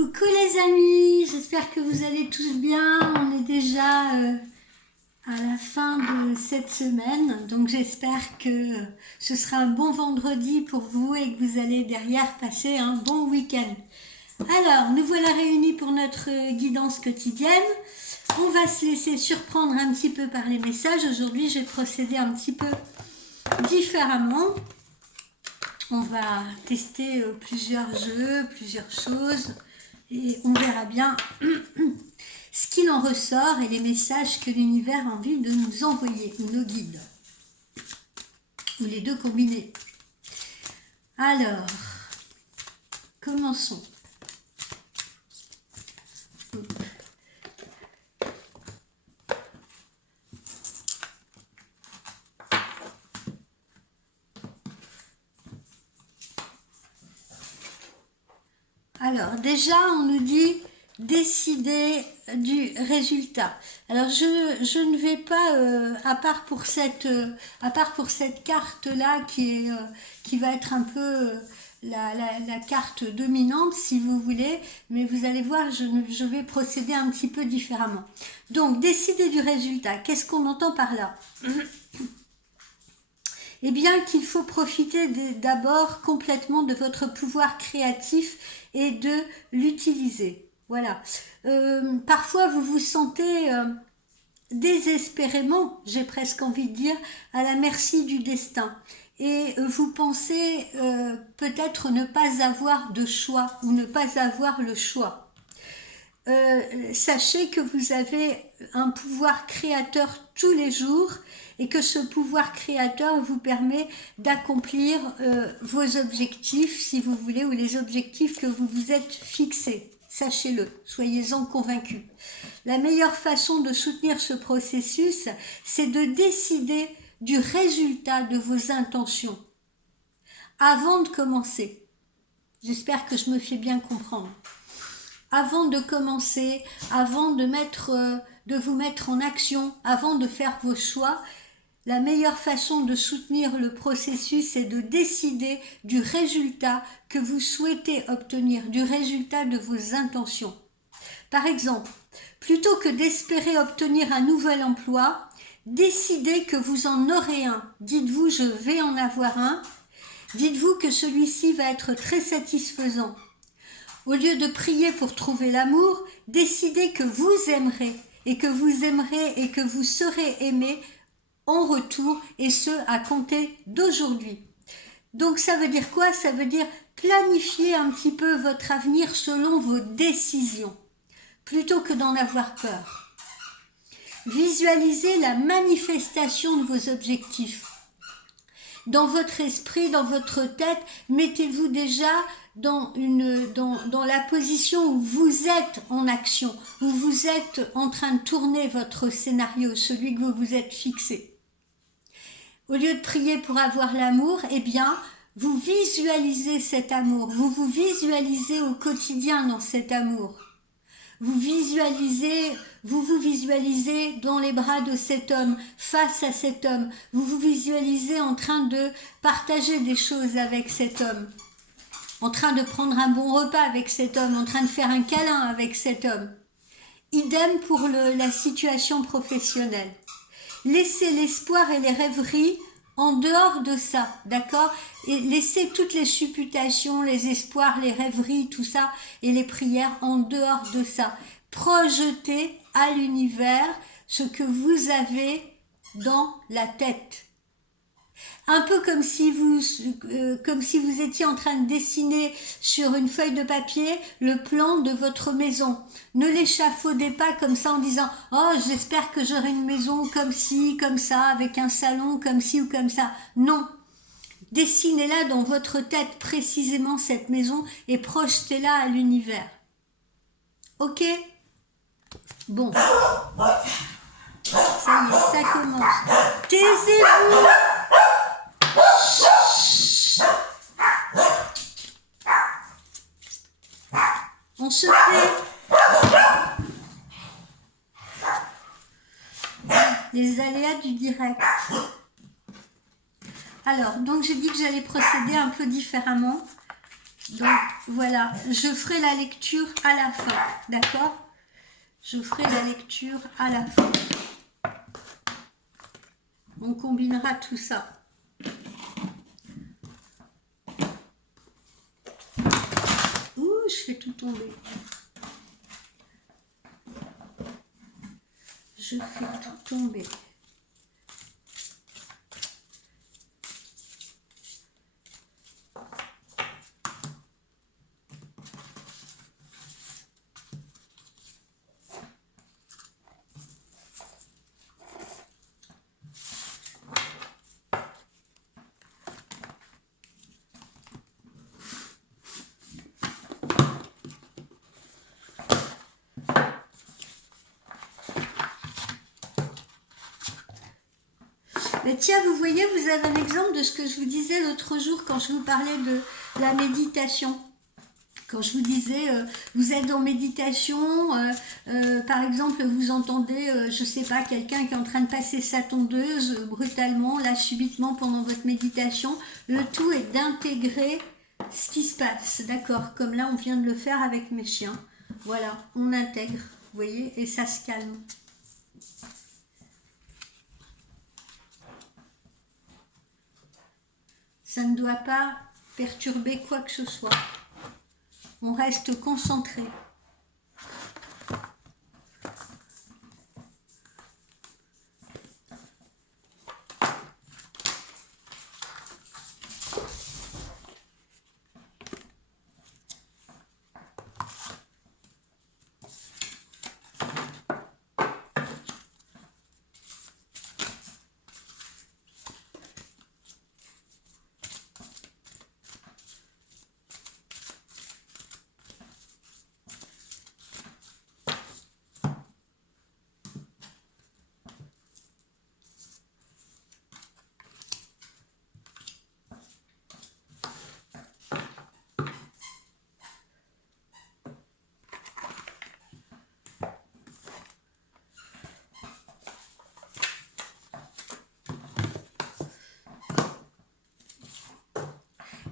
Coucou les amis, j'espère que vous allez tous bien. On est déjà à la fin de cette semaine, donc j'espère que ce sera un bon vendredi pour vous et que vous allez derrière passer un bon week-end. Alors, nous voilà réunis pour notre guidance quotidienne. On va se laisser surprendre un petit peu par les messages. Aujourd'hui, je vais procéder un petit peu différemment. On va tester plusieurs jeux, plusieurs choses. Et on verra bien ce qu'il en ressort et les messages que l'univers a envie de nous envoyer, ou nos guides, ou les deux combinés. Alors, commençons. Alors, déjà, on nous dit décider du résultat. Alors, je ne vais pas, à part pour cette carte-là qui va être un peu la carte dominante, si vous voulez, mais vous allez voir, je vais procéder un petit peu différemment. Donc, décider du résultat. Qu'est-ce qu'on entend par là ? Eh bien qu'il faut profiter d'abord complètement de votre pouvoir créatif et de l'utiliser. Voilà. Parfois vous vous sentez désespérément, j'ai presque envie de dire, à la merci du destin. Et vous pensez peut-être ne pas avoir de choix ou ne pas avoir le choix. Sachez que vous avez un pouvoir créateur tous les jours et que ce pouvoir créateur vous permet d'accomplir vos objectifs, si vous voulez, ou les objectifs que vous vous êtes fixés. Sachez-le, soyez-en convaincus. La meilleure façon de soutenir ce processus, c'est de décider du résultat de vos intentions avant de commencer. J'espère que je me fais bien comprendre. Avant de commencer, avant de vous mettre en action, avant de faire vos choix, la meilleure façon de soutenir le processus est de décider du résultat que vous souhaitez obtenir, du résultat de vos intentions. Par exemple, plutôt que d'espérer obtenir un nouvel emploi, décidez que vous en aurez un. Dites-vous, je vais en avoir un. Dites-vous que celui-ci va être très satisfaisant. Au lieu de prier pour trouver l'amour, décidez que vous aimerez et que vous aimerez et que vous serez aimé en retour, et ce à compter d'aujourd'hui. Donc ça veut dire quoi ? Ça veut dire planifier un petit peu votre avenir selon vos décisions, plutôt que d'en avoir peur. Visualisez la manifestation de vos objectifs. Dans votre esprit, dans votre tête, mettez-vous déjà dans la position où vous êtes en action, où vous êtes en train de tourner votre scénario, celui que vous vous êtes fixé. Au lieu de prier pour avoir l'amour, eh bien, vous visualisez cet amour, vous vous visualisez au quotidien dans cet amour. Vous vous visualisez dans les bras de cet homme, face à cet homme. Vous vous visualisez en train de partager des choses avec cet homme, en train de prendre un bon repas avec cet homme, en train de faire un câlin avec cet homme. Idem pour la situation professionnelle. Laissez l'espoir et les rêveries en dehors de ça, d'accord ? Et laissez toutes les supputations, les espoirs, les rêveries, tout ça, et les prières en dehors de ça. Projetez à l'univers ce que vous avez dans la tête. Un peu comme si vous étiez en train de dessiner sur une feuille de papier le plan de votre maison. Ne l'échafaudez pas comme ça en disant « Oh, j'espère que j'aurai une maison comme ci, comme ça, avec un salon comme ci ou comme ça. » Non. Dessinez-la dans votre tête précisément cette maison et projetez-la à l'univers. Ok ? Bon. Ça y est, ça commence. Taisez-vous ! On se fait les aléas du direct. Alors, donc j'ai dit que j'allais procéder un peu différemment. Donc voilà, je ferai la lecture à la fin, d'accord? Je ferai la lecture à la fin. On combinera tout ça. Ouh, je fais tout tomber. Je fais tout tomber. Mais tiens, vous voyez, vous avez un exemple de ce que je vous disais l'autre jour quand je vous parlais de la méditation. Quand je vous disais, vous êtes en méditation, par exemple, vous entendez, je ne sais pas, quelqu'un qui est en train de passer sa tondeuse brutalement, là, subitement, pendant votre méditation. Le tout est d'intégrer ce qui se passe, d'accord? Comme là, on vient de le faire avec mes chiens. Voilà, on intègre, vous voyez, et ça se calme. Ça ne doit pas perturber quoi que ce soit. On reste concentré.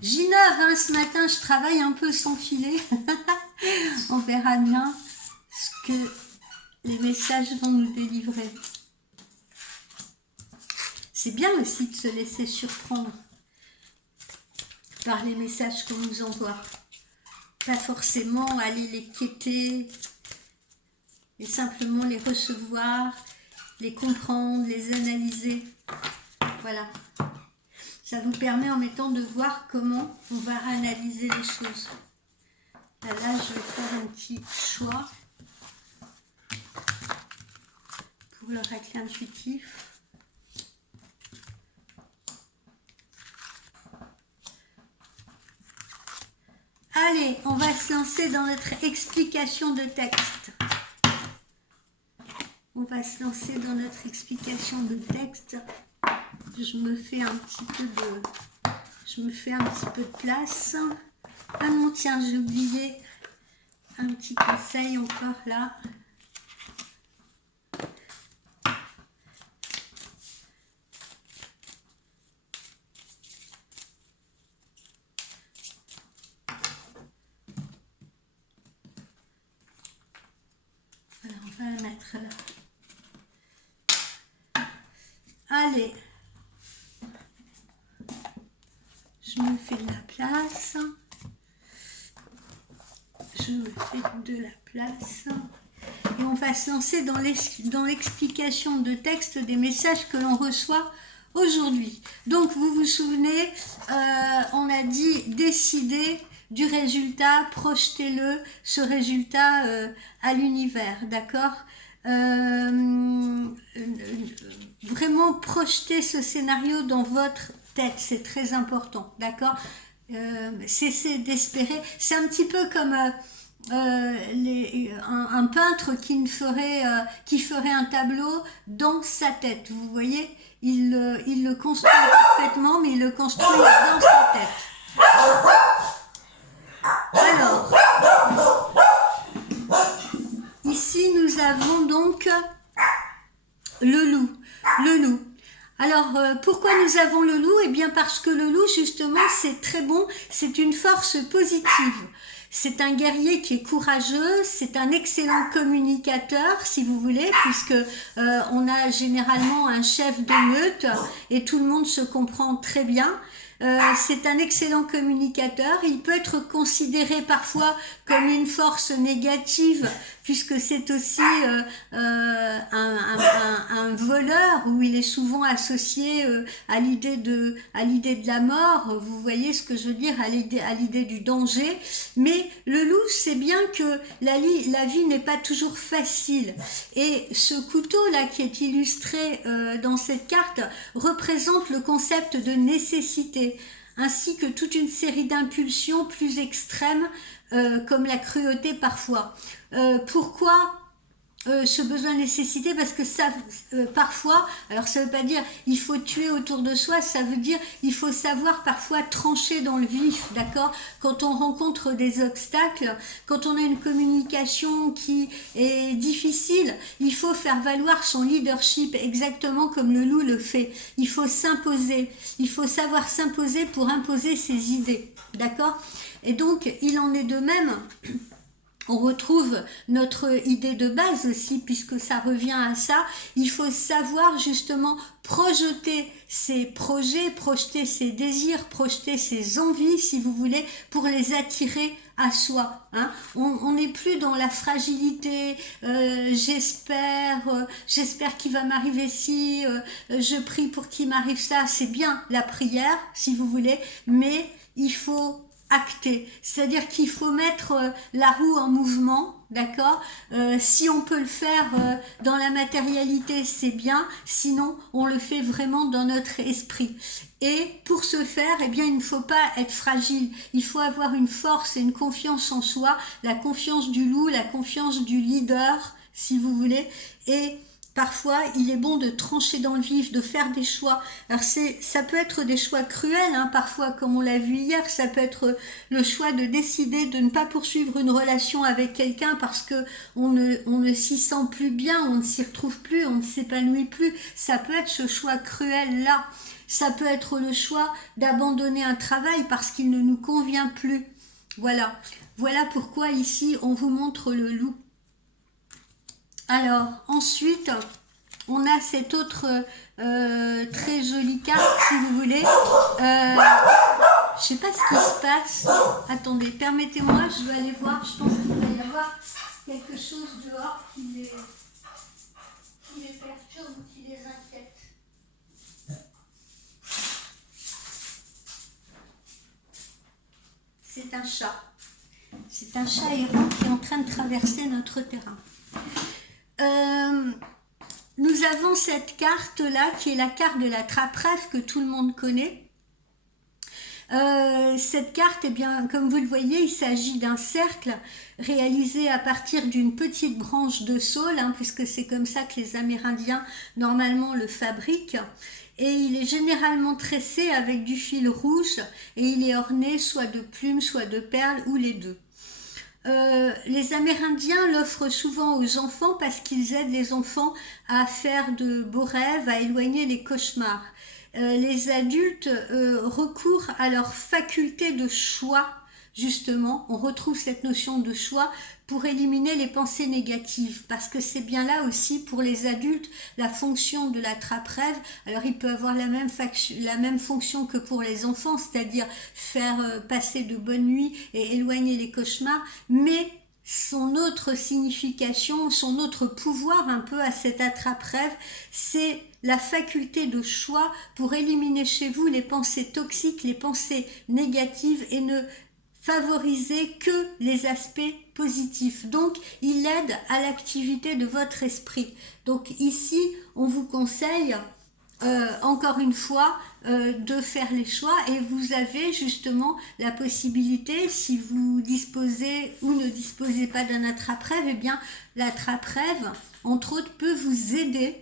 J9, hein, ce matin, je travaille un peu sans filet. On verra bien ce que les messages vont nous délivrer. C'est bien aussi de se laisser surprendre par les messages qu'on nous envoie. Pas forcément aller les quêter, mais simplement les recevoir, les comprendre, les analyser. Voilà. Ça vous permet en mettant de voir comment on va analyser les choses. Là, je vais faire un petit choix pour le règle intuitif. Allez, on va se lancer dans notre explication de texte. On va se lancer dans notre explication de texte. Je me fais un petit peu de place. Ah non, tiens, j'ai oublié un petit conseil encore là. Alors, on va la mettre là. Allez. Je me fais de la place. Je me fais de la place. Et on va se lancer dans l'explication de texte des messages que l'on reçoit aujourd'hui. Donc, vous vous souvenez, on a dit décider du résultat, projetez-le, ce résultat à l'univers, d'accord? Vraiment projeter ce scénario dans votre tête, c'est très important, d'accord? Cessez d'espérer. C'est un petit peu comme un peintre qui ferait un tableau dans sa tête. Vous voyez, il le construit parfaitement, mais il le construit dans sa tête. Alors, ici nous avons donc le loup. Alors, pour Pourquoi nous avons le loup? Eh bien parce que le loup, justement, c'est très bon, c'est une force positive. C'est un guerrier qui est courageux, c'est un excellent communicateur, si vous voulez, puisque on a généralement un chef de meute et tout le monde se comprend très bien. C'est un excellent communicateur. Il peut être considéré parfois comme une force négative, puisque c'est aussi un voleur, où il est souvent associé à l'idée de la mort. Vous voyez ce que je veux dire, à l'idée du danger. Mais le loup sait bien que la vie n'est pas toujours facile. Et ce couteau-là qui est illustré dans cette carte représente le concept de nécessité, ainsi que toute une série d'impulsions plus extrêmes, comme la cruauté parfois. Pourquoi ce besoin de nécessité? Parce que ça, parfois, alors ça veut pas dire il faut tuer autour de soi, ça veut dire il faut savoir parfois trancher dans le vif, d'accord? Quand on rencontre des obstacles, quand on a une communication qui est difficile, il faut faire valoir son leadership exactement comme le loup le fait. Il faut s'imposer, il faut savoir s'imposer pour imposer ses idées, d'accord? Et donc, il en est de même. On retrouve notre idée de base aussi, puisque ça revient à ça. Il faut savoir justement projeter ses projets, projeter ses désirs, projeter ses envies, si vous voulez, pour les attirer à soi. Hein. On n'est plus dans la fragilité, j'espère qu'il va m'arriver ci, je prie pour qu'il m'arrive ça. C'est bien la prière, si vous voulez, mais il faut acté, c'est-à-dire qu'il faut mettre la roue en mouvement, d'accord? Si on peut le faire dans la matérialité, c'est bien, sinon on le fait vraiment dans notre esprit. Et pour ce faire, eh bien, il ne faut pas être fragile, il faut avoir une force et une confiance en soi, la confiance du loup, la confiance du leader, si vous voulez, et parfois, il est bon de trancher dans le vif, de faire des choix. Alors ça peut être des choix cruels, hein, parfois, comme on l'a vu hier, ça peut être le choix de décider de ne pas poursuivre une relation avec quelqu'un parce que on ne s'y sent plus bien, on ne s'y retrouve plus, on ne s'épanouit plus. Ça peut être ce choix cruel-là. Ça peut être le choix d'abandonner un travail parce qu'il ne nous convient plus. Voilà. Voilà pourquoi ici, on vous montre le loup. Alors, ensuite, on a cette autre très jolie carte, si vous voulez. Je sais pas ce qui se passe. Attendez, permettez-moi, je vais aller voir. Je pense qu'il va y avoir quelque chose dehors qui les perturbe ou qui les inquiète. C'est un chat. C'est un chat errant qui est en train de traverser notre terrain. Nous avons cette carte-là, qui est la carte de la trappe-rêve que tout le monde connaît. Cette carte, eh bien, comme vous le voyez, il s'agit d'un cercle réalisé à partir d'une petite branche de saule, hein, puisque c'est comme ça que les Amérindiens, normalement, le fabriquent. Et il est généralement tressé avec du fil rouge et il est orné soit de plumes, soit de perles, ou les deux. Les Amérindiens l'offrent souvent aux enfants parce qu'ils aident les enfants à faire de beaux rêves, à éloigner les cauchemars. Les adultes recourent à leur faculté de choix, justement, on retrouve cette notion de choix pour éliminer les pensées négatives, parce que c'est bien là aussi pour les adultes la fonction de la trappe-rêve. Alors il peut avoir la même fonction que pour les enfants, c'est-à-dire faire passer de bonnes nuits et éloigner les cauchemars, mais son autre signification, son autre pouvoir un peu à cette attrape-rêve, c'est la faculté de choix pour éliminer chez vous les pensées toxiques, les pensées négatives et ne favoriser que les aspects positifs. Donc, il aide à l'activité de votre esprit. Donc ici, on vous conseille encore une fois de faire les choix et vous avez justement la possibilité, si vous disposez ou ne disposez pas d'un attrape-rêve, eh bien l'attrape-rêve, entre autres, peut vous aider,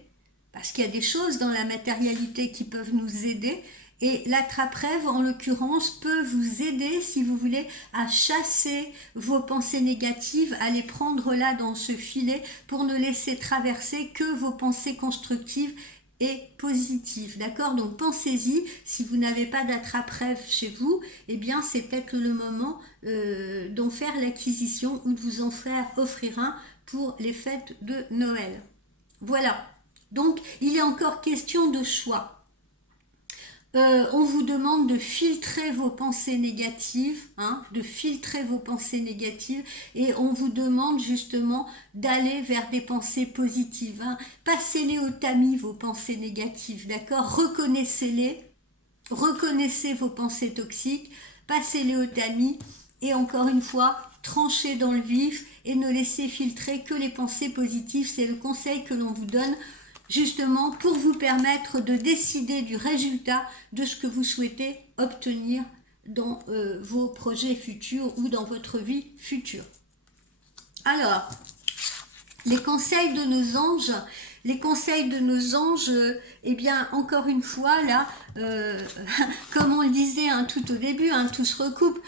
parce qu'il y a des choses dans la matérialité qui peuvent nous aider. Et l'attrape-rêve, en l'occurrence, peut vous aider, si vous voulez, à chasser vos pensées négatives, à les prendre là dans ce filet pour ne laisser traverser que vos pensées constructives et positive, d'accord? Donc pensez-y, si vous n'avez pas d'attrape-rêve chez vous, eh bien c'est peut-être le moment d'en faire l'acquisition ou de vous en faire offrir un pour les fêtes de Noël. Voilà, donc il est encore question de choix. On vous demande de filtrer vos pensées négatives, hein, de filtrer vos pensées négatives, et on vous demande justement d'aller vers des pensées positives. Hein. Passez-les au tamis, vos pensées négatives, d'accord? Reconnaissez-les, reconnaissez vos pensées toxiques, passez-les au tamis, et encore une fois, tranchez dans le vif et ne laissez filtrer que les pensées positives. C'est le conseil que l'on vous donne justement pour vous permettre de décider du résultat de ce que vous souhaitez obtenir dans vos projets futurs ou dans votre vie future. Alors, les conseils de nos anges, eh bien, encore une fois, là, comme on le disait hein, tout au début, hein, tout se recoupe,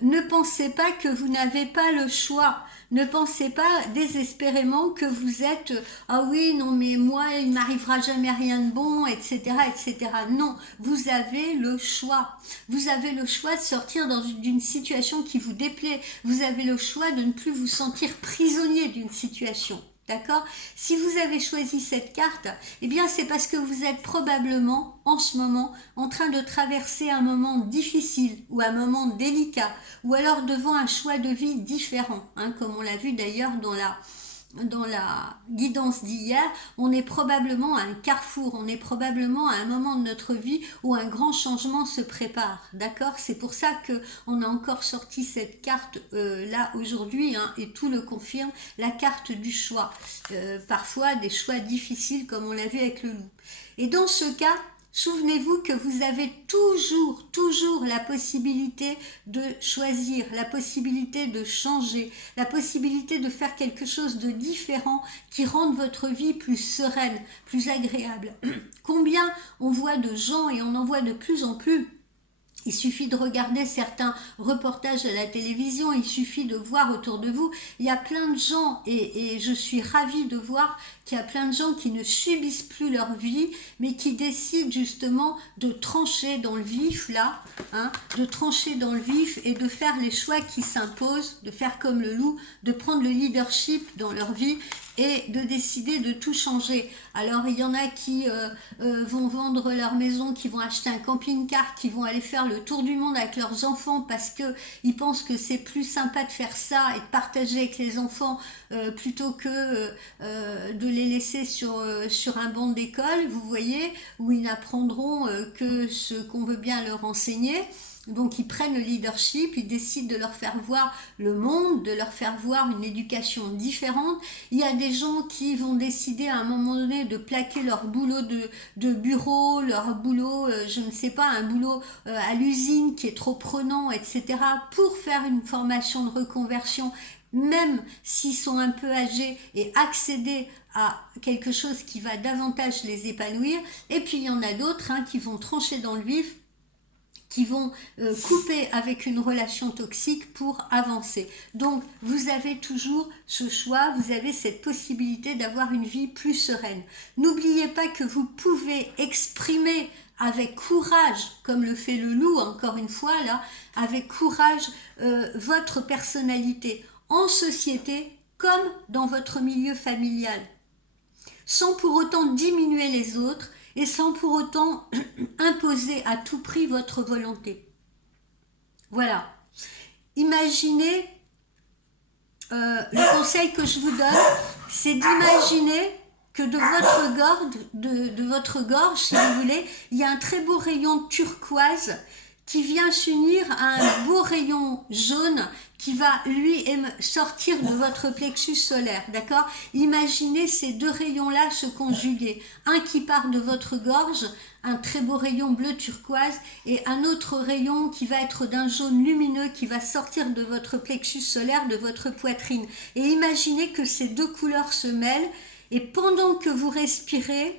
ne pensez pas que vous n'avez pas le choix. Ne pensez pas désespérément que vous êtes ah oui, non, mais moi, il m'arrivera jamais rien de bon, etc., etc. Non, vous avez le choix. Vous avez le choix de sortir d'une situation qui vous déplaît. Vous avez le choix de ne plus vous sentir prisonnier d'une situation. D'accord? Si vous avez choisi cette carte, eh bien c'est parce que vous êtes probablement en ce moment en train de traverser un moment difficile ou un moment délicat ou alors devant un choix de vie différent, hein, comme on l'a vu d'ailleurs dans la guidance d'hier. On est probablement à un carrefour, on est probablement à un moment de notre vie où un grand changement se prépare, d'accord? C'est pour ça que on a encore sorti cette carte là aujourd'hui, hein, et tout le confirme, la carte du choix. Parfois des choix difficiles comme on l'a vu avec le loup. Et dans ce cas, souvenez-vous que vous avez toujours la possibilité de choisir, la possibilité de changer, la possibilité de faire quelque chose de différent qui rende votre vie plus sereine, plus agréable. Combien on voit de gens, et on en voit de plus en plus, il suffit de regarder certains reportages à la télévision, il suffit de voir autour de vous, il y a plein de gens, et je suis ravie de voir qu'il y a plein de gens qui ne subissent plus leur vie, mais qui décident justement de trancher dans le vif là, hein, de trancher dans le vif et de faire les choix qui s'imposent, de faire comme le loup, de prendre le leadership dans leur vie et de décider de tout changer. Alors il y en a qui vont vendre leur maison, qui vont acheter un camping-car, qui vont aller faire le tour du monde avec leurs enfants parce que ils pensent que c'est plus sympa de faire ça et de partager avec les enfants plutôt que de les laisser sur un banc d'école, vous voyez, où ils n'apprendront que ce qu'on veut bien leur enseigner. Donc ils prennent le leadership, ils décident de leur faire voir le monde, de leur faire voir une éducation différente. Il y a des gens qui vont décider à un moment donné de plaquer leur boulot de bureau, leur boulot, je ne sais pas, un boulot à l'usine qui est trop prenant, etc. pour faire une formation de reconversion, même s'ils sont un peu âgés, et accéder à quelque chose qui va davantage les épanouir. Et puis il y en a d'autres hein, qui vont trancher dans le vif, qui vont couper avec une relation toxique pour avancer. Donc vous avez toujours ce choix, vous avez cette possibilité d'avoir une vie plus sereine. N'oubliez pas que vous pouvez exprimer avec courage, comme le fait le loup encore une fois là, avec courage votre personnalité en société comme dans votre milieu familial, sans pour autant diminuer les autres et sans pour autant imposer à tout prix votre volonté. Voilà. Imaginez, le conseil que je vous donne, c'est d'imaginer que de votre gorge, si vous voulez, il y a un très beau rayon turquoise qui vient s'unir à un beau rayon jaune qui va lui sortir de votre plexus solaire, d'accord? Imaginez ces deux rayons-là se conjuguer. Un qui part de votre gorge, un très beau rayon bleu turquoise, et un autre rayon qui va être d'un jaune lumineux qui va sortir de votre plexus solaire, de votre poitrine. Et imaginez que ces deux couleurs se mêlent, et pendant que vous respirez,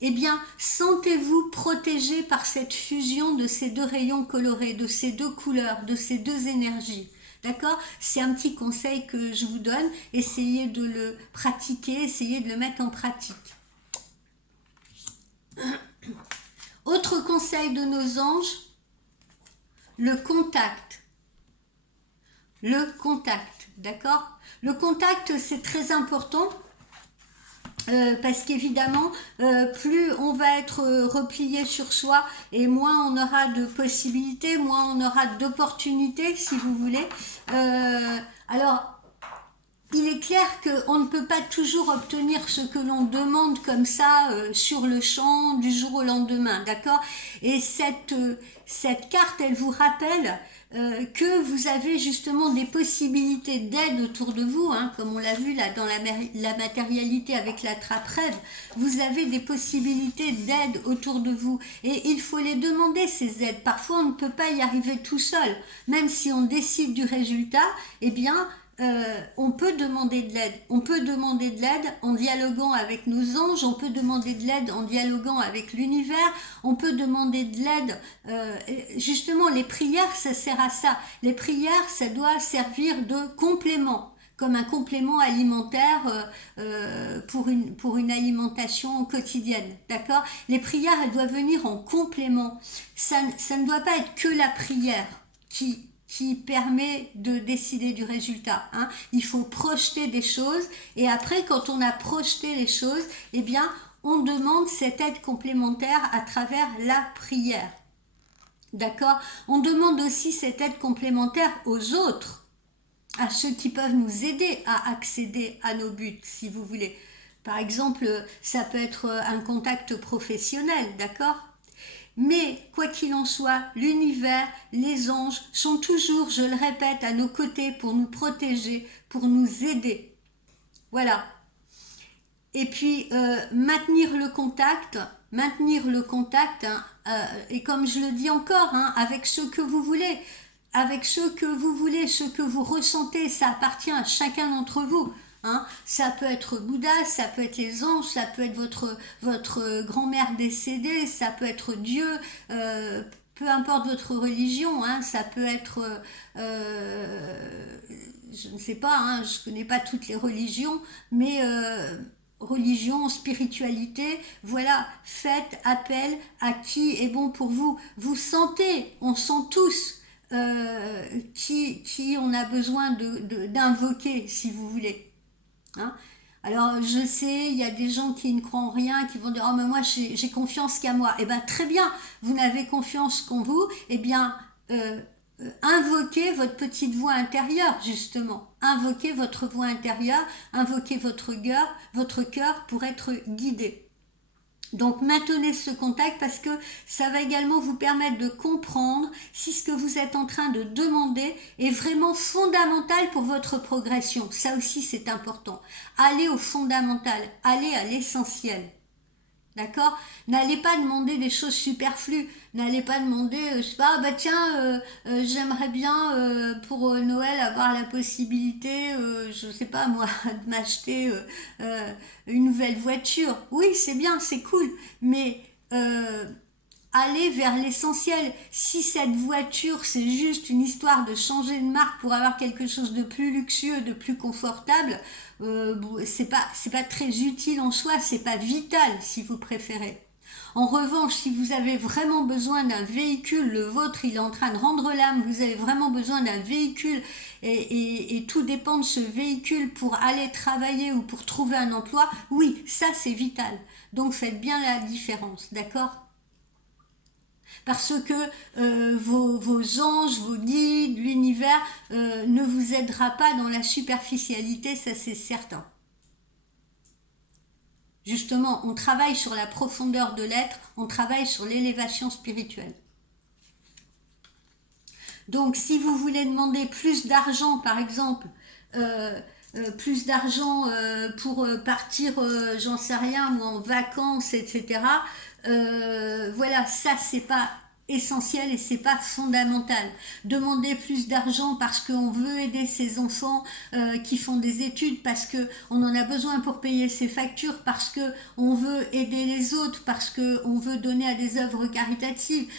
eh bien, sentez-vous protégé par cette fusion de ces deux rayons colorés, de ces deux couleurs, de ces deux énergies. D'accord? C'est un petit conseil que je vous donne. Essayez de le pratiquer, essayez de le mettre en pratique. Autre conseil de nos anges, le contact. Le contact, d'accord? Le contact, c'est très important. Parce qu'évidemment, plus on va être replié sur soi et moins on aura de possibilités, moins on aura d'opportunités, si vous voulez. Alors, il est clair qu'on ne peut pas toujours obtenir ce que l'on demande comme ça sur le champ du jour au lendemain, d'accord? Et cette carte, elle vous rappelle que vous avez justement des possibilités d'aide autour de vous, hein, comme on l'a vu là dans la matérialité avec la trappe-rêve, vous avez des possibilités d'aide autour de vous et il faut les demander ces aides. Parfois on ne peut pas y arriver tout seul, même si on décide du résultat, eh bien on peut demander de l'aide. On peut demander de l'aide en dialoguant avec nos anges, on peut demander de l'aide en dialoguant avec l'univers, on peut demander de l'aide. Justement, les prières, ça sert à ça. Les prières, ça doit servir de complément, comme un complément alimentaire pour une alimentation quotidienne. D'accord? Les prières, elles doivent venir en complément. Ça ne doit pas être que la prière qui permet de décider du résultat. Hein. Il faut projeter des choses et après, quand on a projeté les choses, eh bien, on demande cette aide complémentaire à travers la prière. D'accord? On demande aussi cette aide complémentaire aux autres, à ceux qui peuvent nous aider à accéder à nos buts, si vous voulez. Par exemple, ça peut être un contact professionnel, d'accord? Mais, quoi qu'il en soit, l'univers, les anges sont toujours, je le répète, à nos côtés pour nous protéger, pour nous aider. Voilà. Et puis, maintenir le contact, hein, et comme je le dis encore, hein, avec ceux que vous voulez, ce que vous ressentez, ça appartient à chacun d'entre vous. Hein. Ça peut être Bouddha, ça peut être les anges, ça peut être votre grand-mère décédée, ça peut être Dieu, peu importe votre religion, hein, ça peut être, je ne sais pas, hein, je ne connais pas toutes les religions, mais religion, spiritualité, voilà, faites appel à qui est bon pour vous. Vous sentez, on sent tous qui on a besoin d'invoquer, si vous voulez. Hein. Alors je sais, il y a des gens qui ne croient en rien, qui vont dire oh mais moi j'ai confiance qu'à moi. Eh bien très bien, vous n'avez confiance qu'en vous. Eh bien invoquez votre petite voix intérieure justement. Invoquez votre voix intérieure, invoquez votre cœur pour être guidé. Donc maintenez ce contact parce que ça va également vous permettre de comprendre si ce que vous êtes en train de demander est vraiment fondamental pour votre progression. Ça aussi c'est important. Allez au fondamental, allez à l'essentiel. D'accord? N'allez pas demander des choses superflues. N'allez pas demander, je sais pas, bah tiens, j'aimerais bien pour Noël avoir la possibilité, je sais pas moi, de m'acheter une nouvelle voiture. Oui, c'est bien, c'est cool, mais aller vers l'essentiel. Si cette voiture, c'est juste une histoire de changer de marque pour avoir quelque chose de plus luxueux, de plus confortable, c'est pas très utile en soi, c'est pas vital si vous préférez. En revanche, si vous avez vraiment besoin d'un véhicule, le vôtre il est en train de rendre l'âme, vous avez vraiment besoin d'un véhicule et tout dépend de ce véhicule pour aller travailler ou pour trouver un emploi, oui, ça c'est vital. Donc faites bien la différence, d'accord ? Parce que vos anges, vos guides, l'univers ne vous aidera pas dans la superficialité, ça c'est certain. Justement, on travaille sur la profondeur de l'être, on travaille sur l'élévation spirituelle. Donc si vous voulez demander plus d'argent, par exemple, plus d'argent pour partir, j'en sais rien, ou en vacances, etc. Voilà, ça c'est pas essentiel et c'est pas fondamental. Demander plus d'argent parce qu'on veut aider ses enfants qui font des études, parce que on en a besoin pour payer ses factures, parce que on veut aider les autres, parce que on veut donner à des œuvres caritatives,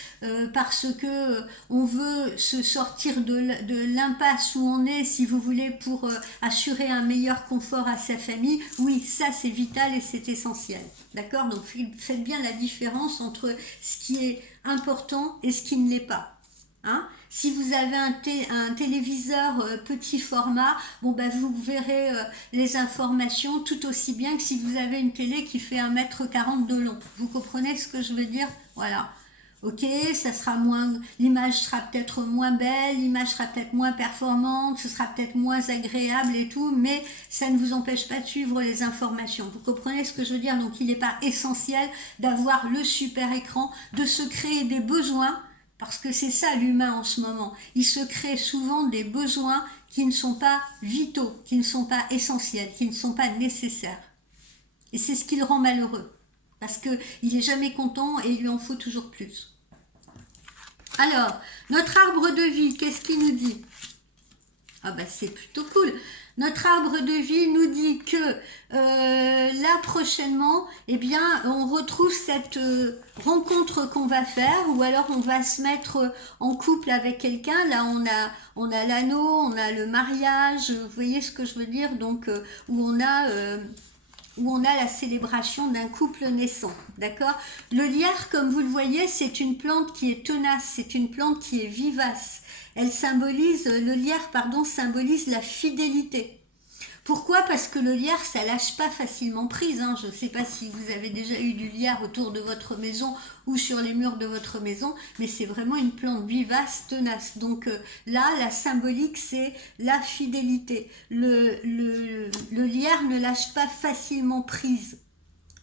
parce que on veut se sortir de l'impasse où on est, si vous voulez, pour assurer un meilleur confort à sa famille. Oui, ça c'est vital et c'est essentiel. D'accord? Donc faites bien la différence entre ce qui est important et ce qui ne l'est pas. Hein? Si vous avez un téléviseur petit format, bon ben vous verrez les informations tout aussi bien que si vous avez une télé qui fait 1,40 m de long. Vous comprenez ce que je veux dire? Voilà. Ok, ça sera moins, l'image sera peut-être moins belle, l'image sera peut-être moins performante, ce sera peut-être moins agréable et tout, mais ça ne vous empêche pas de suivre les informations. Vous comprenez ce que je veux dire? Donc il n'est pas essentiel d'avoir le super écran, de se créer des besoins, parce que c'est ça l'humain en ce moment. Il se crée souvent des besoins qui ne sont pas vitaux, qui ne sont pas essentiels, qui ne sont pas nécessaires. Et c'est ce qui le rend malheureux. Parce qu'il n'est jamais content et il lui en faut toujours plus. Alors, notre arbre de vie, qu'est-ce qu'il nous dit? Ah ben c'est plutôt cool. Notre arbre de vie nous dit que là prochainement, eh bien, on retrouve cette rencontre qu'on va faire, ou alors on va se mettre en couple avec quelqu'un. Là, on a l'anneau, on a le mariage, vous voyez ce que je veux dire? Donc, où on a la célébration d'un couple naissant, d'accord? Le lierre, comme vous le voyez, c'est une plante qui est tenace, c'est une plante qui est vivace. Le lierre, pardon, symbolise la fidélité. Pourquoi? Parce que le lierre, ça lâche pas facilement prise. Hein. Je ne sais pas si vous avez déjà eu du lierre autour de votre maison ou sur les murs de votre maison, mais c'est vraiment une plante vivace, tenace. Donc là, la symbolique, c'est la fidélité. Le lierre ne lâche pas facilement prise.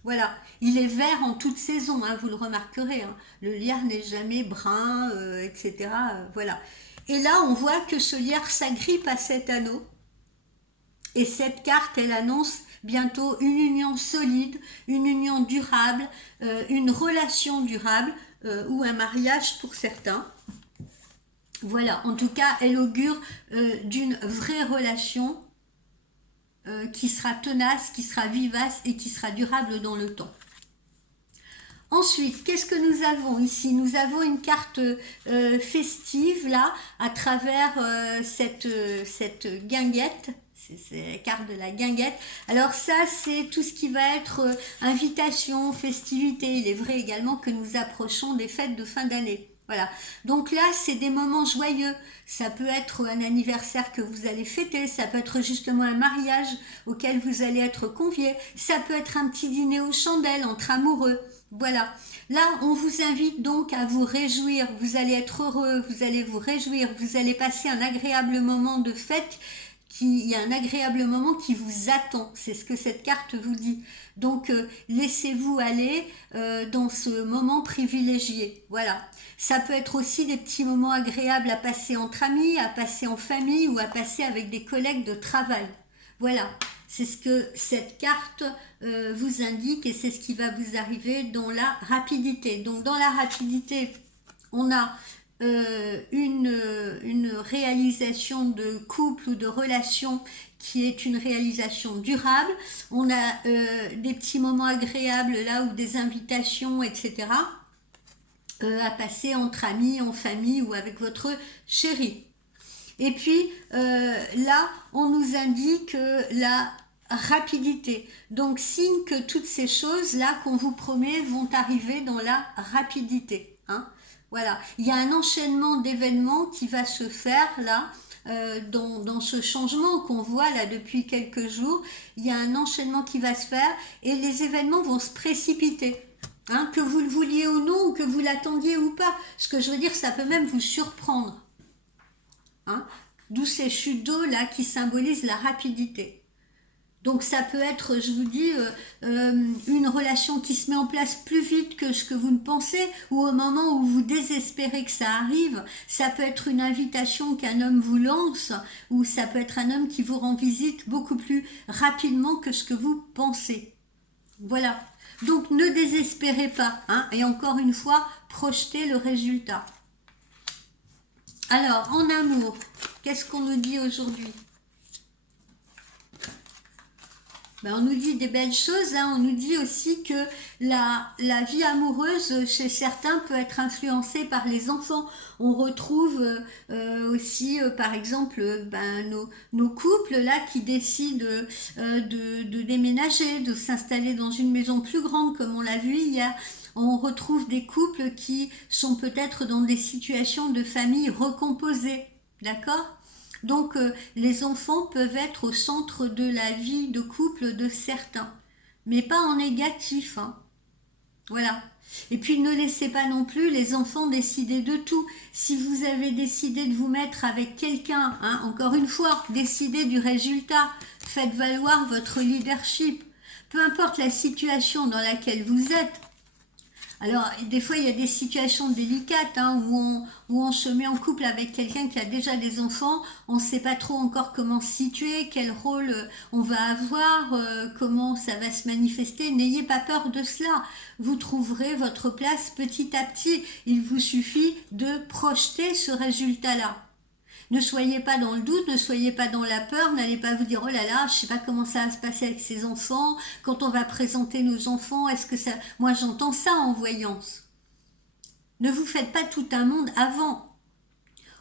Voilà, il est vert en toute saison, hein, vous le remarquerez. Hein. Le lierre n'est jamais brun, etc. Voilà. Et là, on voit que ce lierre s'agrippe à cet anneau. Et cette carte, elle annonce bientôt une union solide, une union durable, une relation durable ou un mariage pour certains. Voilà, en tout cas, elle augure d'une vraie relation qui sera tenace, qui sera vivace et qui sera durable dans le temps. Ensuite, qu'est-ce que nous avons ici? Nous avons une carte festive là, à travers cette guinguette. C'est la carte de la guinguette. Alors ça, c'est tout ce qui va être invitation, festivité. Il est vrai également que nous approchons des fêtes de fin d'année. Voilà. Donc là, c'est des moments joyeux. Ça peut être un anniversaire que vous allez fêter. Ça peut être justement un mariage auquel vous allez être conviés. Ça peut être un petit dîner aux chandelles entre amoureux. Voilà. Là, on vous invite donc à vous réjouir. Vous allez être heureux. Vous allez vous réjouir. Vous allez passer un agréable moment de fête. Il y a un agréable moment qui vous attend, c'est ce que cette carte vous dit. Donc laissez-vous aller dans ce moment privilégié. Voilà. Ça peut être aussi des petits moments agréables à passer entre amis, à passer en famille ou à passer avec des collègues de travail. Voilà. C'est ce que cette carte vous indique et c'est ce qui va vous arriver dans la rapidité. Donc dans la rapidité, on a une réalisation de couple ou de relation qui est une réalisation durable. On a des petits moments agréables là ou des invitations, etc. À passer entre amis, en famille ou avec votre chéri. Et puis là, on nous indique la rapidité. Donc signe que toutes ces choses là qu'on vous promet vont arriver dans la rapidité. Hein. Voilà, il y a un enchaînement d'événements qui va se faire là, dans ce changement qu'on voit là depuis quelques jours. Il y a un enchaînement qui va se faire et les événements vont se précipiter. Hein, que vous le vouliez ou non, ou que vous l'attendiez ou pas. Ce que je veux dire, ça peut même vous surprendre. Hein, d'où ces chutes d'eau là qui symbolisent la rapidité. Donc ça peut être, je vous dis, une relation qui se met en place plus vite que ce que vous ne pensez, ou au moment où vous désespérez que ça arrive. Ça peut être une invitation qu'un homme vous lance, ou ça peut être un homme qui vous rend visite beaucoup plus rapidement que ce que vous pensez. Voilà. Donc ne désespérez pas, hein, et encore une fois, projetez le résultat. Alors, en amour, qu'est-ce qu'on nous dit aujourd'hui? Ben, on nous dit des belles choses, hein. On nous dit aussi que la vie amoureuse chez certains peut être influencée par les enfants. On retrouve aussi, par exemple, ben, nos couples là qui décident de déménager, de s'installer dans une maison plus grande, comme on l'a vu hier. On retrouve des couples qui sont peut-être dans des situations de famille recomposées, d'accord? Donc les enfants peuvent être au centre de la vie de couple de certains, mais pas en négatif, hein. Voilà. Et puis ne laissez pas non plus les enfants décider de tout. Si vous avez décidé de vous mettre avec quelqu'un, hein, encore une fois, décidez du résultat, faites valoir votre leadership. Peu importe la situation dans laquelle vous êtes. Alors, des fois, il y a des situations délicates, hein, où on se met en couple avec quelqu'un qui a déjà des enfants. On ne sait pas trop encore comment se situer, quel rôle on va avoir, comment ça va se manifester. N'ayez pas peur de cela. Vous trouverez votre place petit à petit. Il vous suffit de projeter ce résultat-là. Ne soyez pas dans le doute, ne soyez pas dans la peur, n'allez pas vous dire oh là là, je sais pas comment ça va se passer avec ces enfants, quand on va présenter nos enfants, est-ce que ça... Moi j'entends ça en voyance. Ne vous faites pas tout un monde avant.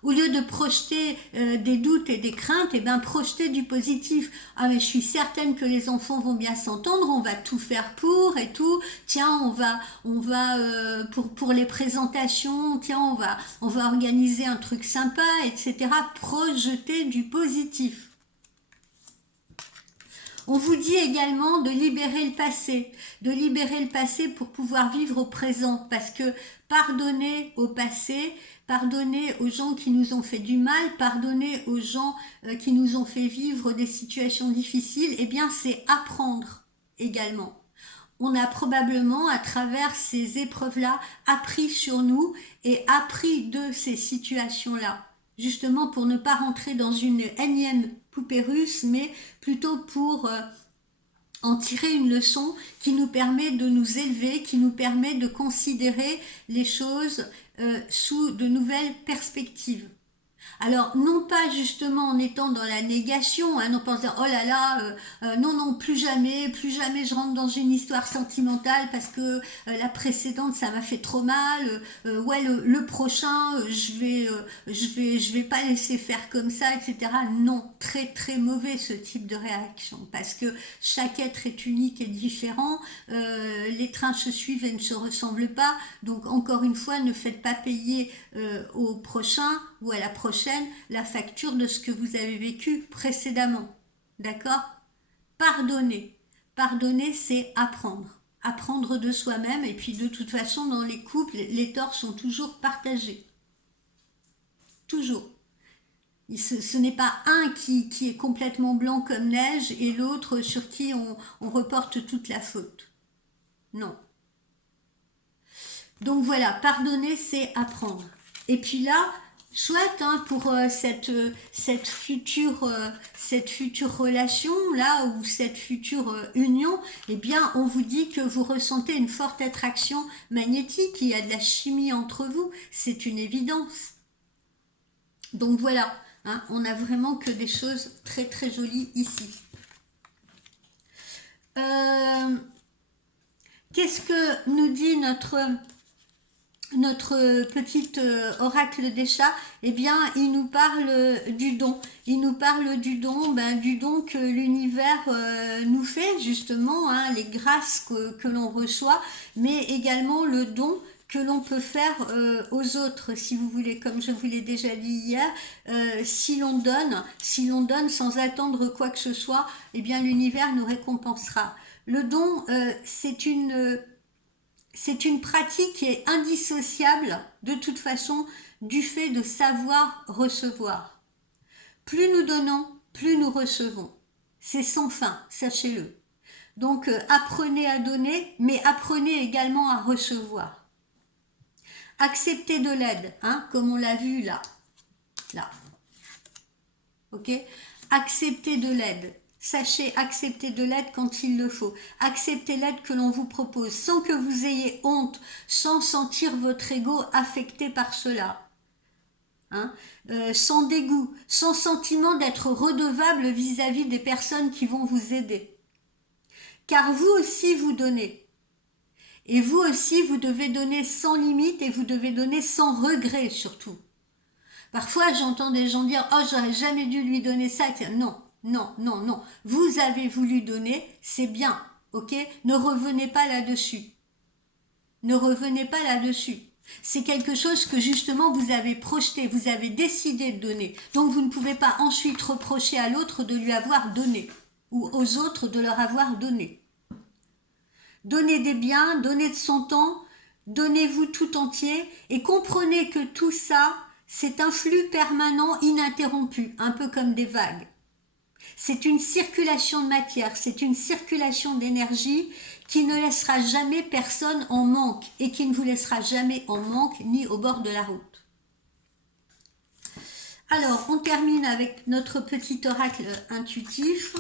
Au lieu de projeter des doutes et des craintes, eh ben projetez du positif. Ah mais je suis certaine que les enfants vont bien s'entendre, on va tout faire pour et tout. Tiens, on va pour les présentations, tiens, on va organiser un truc sympa, etc. Projetez du positif. On vous dit également de libérer le passé pour pouvoir vivre au présent, parce que pardonner au passé, pardonner aux gens qui nous ont fait du mal, pardonner aux gens qui nous ont fait vivre des situations difficiles, eh bien c'est apprendre également. On a probablement, à travers ces épreuves-là, appris sur nous et appris de ces situations-là. Justement pour ne pas rentrer dans une énième poupée russe, mais plutôt pour en tirer une leçon qui nous permet de nous élever, qui nous permet de considérer les choses sous de nouvelles perspectives. Alors, non pas justement en étant dans la négation, hein, non pas en disant oh là là, non, plus jamais je rentre dans une histoire sentimentale parce que la précédente ça m'a fait trop mal, ouais le prochain je vais pas laisser faire comme ça, etc. Non, très très mauvais ce type de réaction parce que chaque être est unique et différent, les trains se suivent et ne se ressemblent pas, donc encore une fois ne faites pas payer au prochain ou à la prochaine la facture de ce que vous avez vécu précédemment. D'accord? Pardonner. Pardonner, c'est apprendre. Apprendre de soi-même, et puis de toute façon, dans les couples, les torts sont toujours partagés. Toujours. Ce n'est pas un qui est complètement blanc comme neige et l'autre sur qui on reporte toute la faute. Non. Donc voilà, pardonner, c'est apprendre. Et puis là, chouette hein, pour cette future relation là ou cette future union, eh bien on vous dit que vous ressentez une forte attraction magnétique, il y a de la chimie entre vous, c'est une évidence. Donc voilà, hein, on a vraiment que des choses très très jolies ici. Qu'est-ce que nous dit notre petite oracle des chats? Eh bien, il nous parle du don. Il nous parle du don que l'univers nous fait, justement, hein, les grâces que l'on reçoit, mais également le don que l'on peut faire aux autres, si vous voulez, comme je vous l'ai déjà dit hier, si l'on donne sans attendre quoi que ce soit, eh bien l'univers nous récompensera. Le don, c'est une pratique qui est indissociable de toute façon du fait de savoir recevoir. Plus nous donnons, plus nous recevons. C'est sans fin, sachez-le. Donc apprenez à donner, mais apprenez également à recevoir. Acceptez de l'aide, hein, comme on l'a vu là. Ok ? Acceptez de l'aide. Sachez accepter de l'aide quand il le faut. Acceptez l'aide que l'on vous propose sans que vous ayez honte, sans sentir votre ego affecté par cela. Hein, sans dégoût, sans sentiment d'être redevable vis-à-vis des personnes qui vont vous aider. Car vous aussi vous donnez. Et vous aussi vous devez donner sans limite et vous devez donner sans regret surtout. Parfois j'entends des gens dire « Oh, j'aurais jamais dû lui donner ça ». Non, non, non, non. Vous avez voulu donner, c'est bien, ok? Ne revenez pas là-dessus. Ne revenez pas là-dessus. C'est quelque chose que justement vous avez projeté, vous avez décidé de donner. Donc vous ne pouvez pas ensuite reprocher à l'autre de lui avoir donné ou aux autres de leur avoir donné. Donnez des biens, donnez de son temps, donnez-vous tout entier et comprenez que tout ça, c'est un flux permanent ininterrompu, un peu comme des vagues. C'est une circulation de matière, c'est une circulation d'énergie qui ne laissera jamais personne en manque et qui ne vous laissera jamais en manque ni au bord de la route. Alors, on termine avec notre petit oracle intuitif.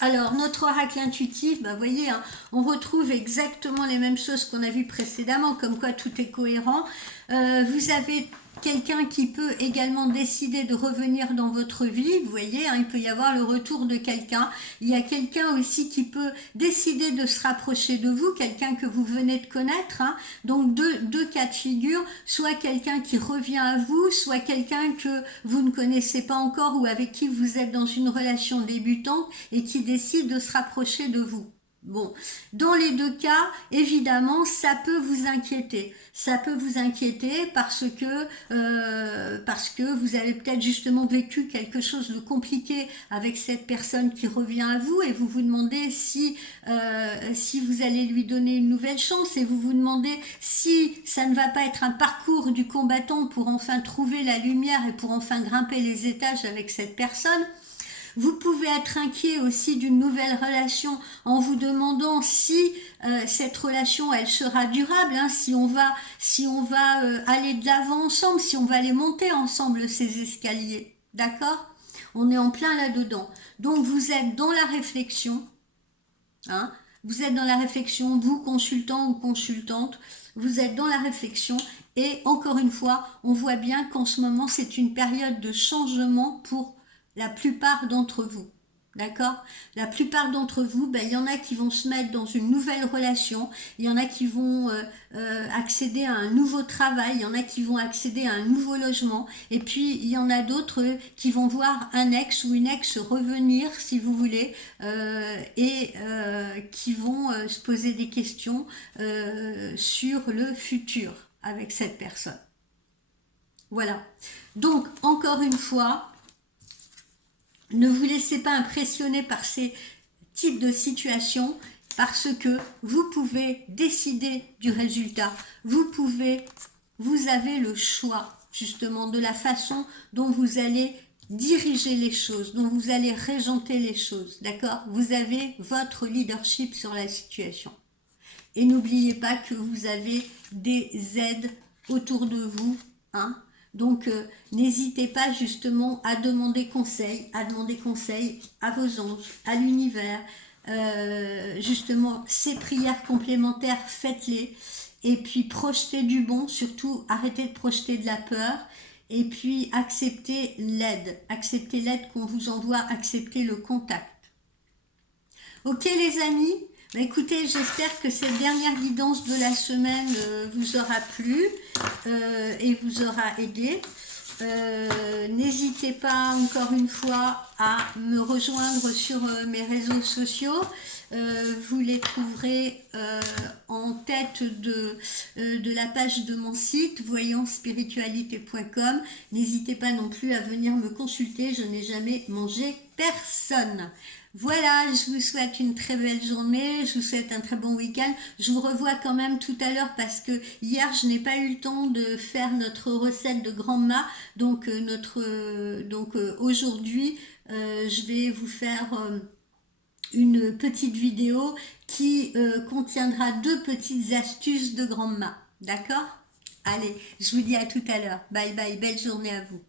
Alors, notre oracle intuitif, vous voyez, hein, on retrouve exactement les mêmes choses qu'on a vues précédemment, comme quoi tout est cohérent. Vous avez quelqu'un qui peut également décider de revenir dans votre vie, vous voyez, hein, il peut y avoir le retour de quelqu'un. Il y a quelqu'un aussi qui peut décider de se rapprocher de vous, quelqu'un que vous venez de connaître. Hein. Donc deux cas de figure, soit quelqu'un qui revient à vous, soit quelqu'un que vous ne connaissez pas encore ou avec qui vous êtes dans une relation débutante et qui décide de se rapprocher de vous. Bon, dans les deux cas, évidemment, ça peut vous inquiéter. Ça peut vous inquiéter parce que vous avez peut-être justement vécu quelque chose de compliqué avec cette personne qui revient à vous et vous vous demandez si vous allez lui donner une nouvelle chance et vous vous demandez si ça ne va pas être un parcours du combattant pour enfin trouver la lumière et pour enfin grimper les étages avec cette personne. Vous pouvez être inquiet aussi d'une nouvelle relation en vous demandant si cette relation elle sera durable, hein, si on va aller de l'avant ensemble, si on va aller monter ensemble ces escaliers, d'accord? On est en plein là-dedans. Donc vous êtes dans la réflexion, hein, vous êtes dans la réflexion, vous consultant ou consultante, vous êtes dans la réflexion et encore une fois, on voit bien qu'en ce moment c'est une période de changement pour la plupart d'entre vous, d'accord? La plupart d'entre vous, il y en a qui vont se mettre dans une nouvelle relation, il y en a qui vont accéder à un nouveau travail, il y en a qui vont accéder à un nouveau logement, et puis il y en a d'autres qui vont voir un ex ou une ex revenir, si vous voulez, et qui vont se poser des questions sur le futur avec cette personne. Voilà. Donc, encore une fois, ne vous laissez pas impressionner par ces types de situations parce que vous pouvez décider du résultat. Vous avez le choix justement de la façon dont vous allez diriger les choses, dont vous allez régenter les choses, d'accord? Vous avez votre leadership sur la situation. Et n'oubliez pas que vous avez des aides autour de vous, hein? Donc, n'hésitez pas justement à demander conseil à vos anges, à l'univers. Justement, ces prières complémentaires, faites-les. Et puis, projetez du bon, surtout arrêtez de projeter de la peur. Et puis, acceptez l'aide qu'on vous envoie, acceptez le contact. Ok les amis? Écoutez, j'espère que cette dernière guidance de la semaine vous aura plu et vous aura aidé. N'hésitez pas encore une fois à me rejoindre sur mes réseaux sociaux. Vous les trouverez en tête de la page de mon site voyantspiritualité.com. N'hésitez pas non plus à venir me consulter, je n'ai jamais mangé personne. Voilà, je vous souhaite une très belle journée, je vous souhaite un très bon week-end. Je vous revois quand même tout à l'heure parce que hier je n'ai pas eu le temps de faire notre recette de grand-mât. Donc, aujourd'hui, je vais vous faire une petite vidéo qui contiendra 2 petites astuces de grand-mât. D'accord? Allez, je vous dis à tout à l'heure. Bye bye, belle journée à vous.